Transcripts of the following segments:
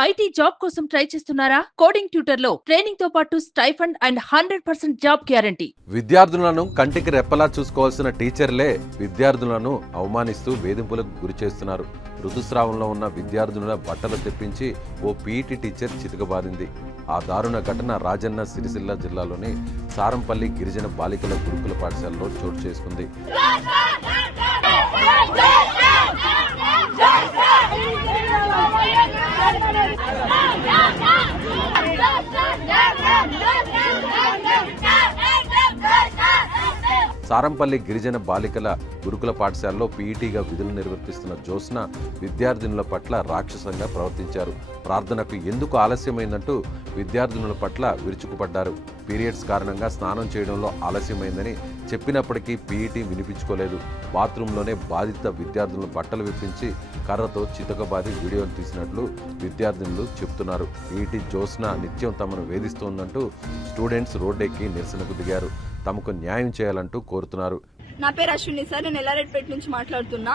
IT job కోసం try చేస్తున్నారా? Coding ట్యూటర్లో ట్రైనింగ్తో పాటు stipend and hundred percent job guarantee. విద్యార్థులను కంటికి రెప్పలా చూసుకోవాల్సిన టీచర్లే విద్యార్థులను అవమానిస్తూ వేధింపులకు గురి చేస్తున్నారు. ఋతుస్రావంలో ఉన్న విద్యార్థుల బట్టలు తెప్పించి ఓ పీఈటీ టీచర్ చితకబారింది. ఆ దారుణ ఘటన రాజన్న సిరిసిల్ల జిల్లాలోని సారంపల్లి గిరిజన బాలికల గురుకుల పాఠశాలలో చోటు చేసుకుంది. సారంపల్లి గిరిజన బాలికల గురుకుల పాఠశాలలో పీఈటీగా విధులు నిర్వర్తిస్తున్న జ్యోత్స్న విద్యార్థినుల పట్ల రాక్షసంగా ప్రవర్తించారు. ప్రార్థనకు ఎందుకు ఆలస్యమైందంటూ విద్యార్థినుల పట్ల విరుచుకుపడ్డారు. పీరియడ్స్ కారణంగా స్నానం చేయడంలో ఆలస్యమైందని చెప్పినప్పటికీ పీఈటీ వినిపించుకోలేదు. బాత్రూంలోనే బాధిత విద్యార్థులను బట్టలు విప్పించి కర్రతో చితకబాది వీడియోలు తీసినట్లు విద్యార్థినులు చెబుతున్నారు పీఈటీ జ్యోత్స్న నిత్యం తమను వేధిస్తోందంటూ స్టూడెంట్స్ రోడ్డెక్కి నిరసనకు దిగారు. తమకు న్యాయం చేయాలంటూ కోరుతున్నారు. నా పేరు అశ్విని సార్. నేను ఎల్లారెడ్పేట నుంచి మాట్లాడుతున్నా.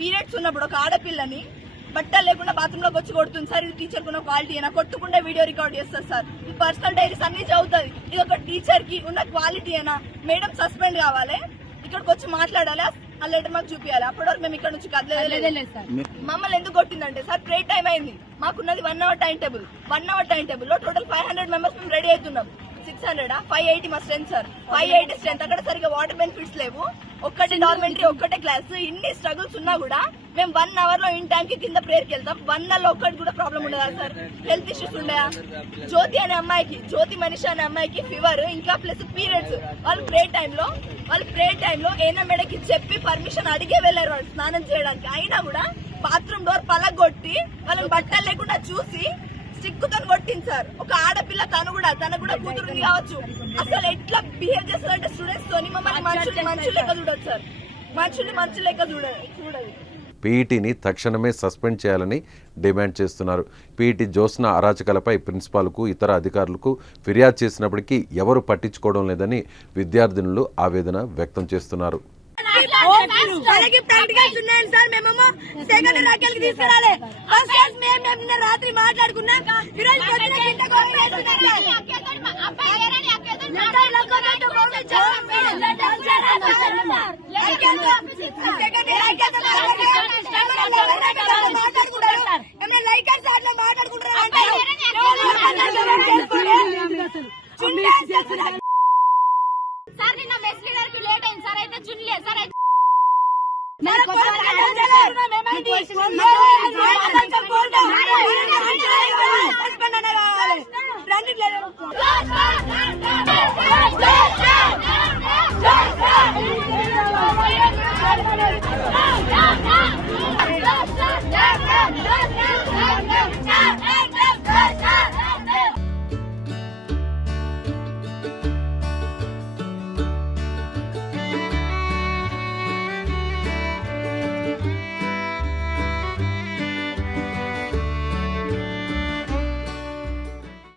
పీరియడ్స్ ఉన్నప్పుడు ఒక ఆడపిల్లని బట్టలు లేకుండా బాత్రూమ్లోకి వచ్చి కొడుతుంది. సార్ ఇది టీచర్ కున్న క్వాలిటీ. అయినా కొట్టుకుంటే వీడియో రికార్డ్ చేస్తారు సార్. ఈ పర్సనల్ డైరీస్ అన్ని చదువుతుంది. ఇది ఒక టీచర్కి ఉన్న క్వాలిటీ అయినా మేడం సస్పెండ్ కావాలి. ఇక్కడికి వచ్చి మాట్లాడాలి? ఆ లెటర్ మాకు చూపించాలి అప్పటి వరకు మేము ఇక్కడ నుంచి కదలేదు మమ్మల్ని ఎందుకు కొట్టిందంటే సార్ ప్రే టైం అయింది. మాకున్నది one hour time table one hour time టేబుల్లో టోటల్ ఫైవ్ హండ్రెడ్ మెంబర్స్ మేము రెడీ అవుతున్నాం. సిక్స్ హండ్రెడ్ ఫైవ్ ఎయిటీ మా strength sir. Five eighty strength అక్కడ సరిగా వాటర్ బెనిఫిట్స్ లేవు. ఒక్కటే డార్మెంటరీ ఒక్కటే క్లాస్ ఇన్ని స్ట్రగుల్స్ ఉన్నా కూడా మేము వన్ అవర్లో ఇన్ టైం కి కింద ప్రేయర్ వెళ్తాం. వన్ అవర్లో ఒక్కటి కూడా ప్రాబ్లం ఉండదా సార్ హెల్త్ ఇష్యూస్ ఉండయా? జ్యోతి అనే అమ్మాయికి జ్యోతి మనిషి అనే అమ్మాయికి ఫీవర్ ఇంకా ప్లస్ పీరియడ్స్ వాళ్ళు ప్రే టైంలో వాళ్ళు ప్రే టైంలో ఏనా మేడకి చెప్పి పర్మిషన్ అడిగే వెళ్ళారు వాళ్ళు స్నానం చేయడానికి. అయినా కూడా బాత్రూమ్ డోర్ పలగొట్టి వాళ్ళని బట్టలు లేకుండా చూసి సిక్కుతో కొట్టింది సార్. ఒక ఆడపిల్ల తను కూడా తను కూడా కూతురుంది కావచ్చు. అసలు ఎట్లా బిహేవ్ చేస్తారంటే స్టూడెంట్స్ తోని మమ్మల్ని మనుషులు మనుషులు లెక్క చూడదు సార్. మనుషుల్ని మనుషులు లెక్క చూడదు చూడదు పీఈటీని తక్షణమే సస్పెండ్ చేయాలని డిమాండ్ చేస్తున్నారు. పీఈటీ జ్యోత్స్న అరాచకాలపై ప్రిన్సిపాల్కు ఇతర అధికారులకు ఫిర్యాదు చేసినప్పటికీ ఎవరు పట్టించుకోవడం లేదని విద్యార్థినులు ఆవేదన వ్యక్తం చేస్తున్నారు. వాళ్ళకి ప్రాక్టికల్స్ ఉన్నాయండి సార్ మేమేమో సెకండ్ రాకెల్కి తీసుకురాలే ఫస్ట్ క్లాస్ మేము మేము నిన్న రాత్రి మాట్లాడుకున్నాం ఈ రెండిట్ల